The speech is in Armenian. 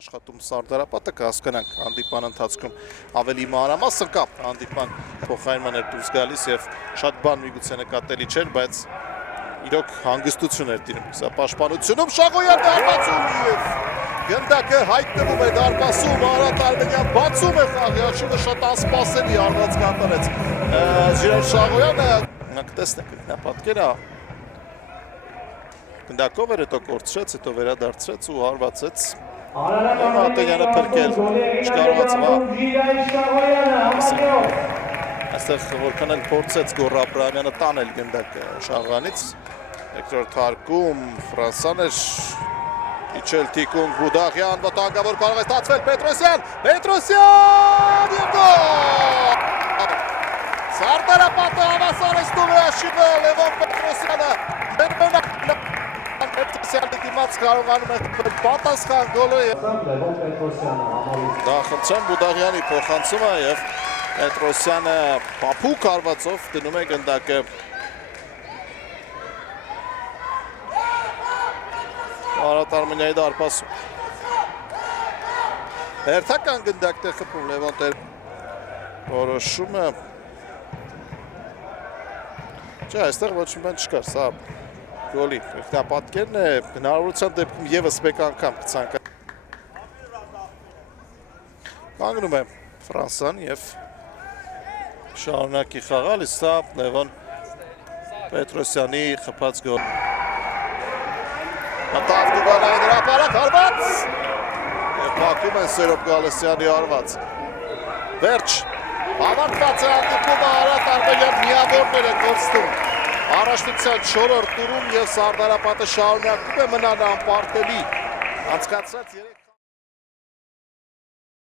աշխատում Սարդարապետը կհասկանանք հանդիպան ընթացքում ավելի մանրամասն կա հանդիպան փոխարինման էր դուրս գալիս եւ շատ բան միգուցե նկատելի չէր, բայց իրոք հանգստություն էր տիրում սա պաշտպանությունում Շաղոյան դարպասում եւ գնդակը հայտնվում է դարպասում Արարատ Արմենյան բացում է խաղի աշունը շատ անսպասելի արված կատարեց Ժիրայր Շաղոյանը կտեսնենք նա պատկերը գնդակով էր հետո կորցրեց, հետո վերադարձրեց ու հարվածեց Մատենյանը փրկել չկարողացավ այստեղ որքան էլ փորձեց Գոռ Աբրահամյանը տանել գնդակը Շաղոյանից երկրորդ հարկում Ֆրանսան էր իջել թիկունք Բուդաղյան վտանգավոր կարող է ստացվել Պետրոսյան եւ գոլ Սարդարապետը հավասարեցնում է աշիվը Լևոն Պետրոսյանը Պետրոսյանը դիմաց կարողանում է պատասխան գոլը դա խնդրեմ Բուդաղյանի փոխանցումը եւ Պետրոսյանը փափուկ հարվածով դնում է գնդակը Արարատ Արմենյանի դարպասում հերթական գնդակն է խփում Լևոն որոշումը Չէ, այստեղ ոչ մի բան չկար, սա գոլի պատկերն է հնարավորության դեպքում եւս մեկ անգամ կցանկանա կանգնում է Ֆրանսան եւ շարունակի խաղալ, սա Լևոն Պետրոսյանի խփած գոլ Մտավ Դուբալային հրապարակ հարված եւ փակում են Սերոբ Գալստյանի հարված վերջ Հավարտված է հանդիպումը Արարատ Արմենյան միավորներ է կորցնում առաջնության 4-րդ տուրում եւ Սարդարապետը շարունակում է մնալ անպարտելի անցկացրած 3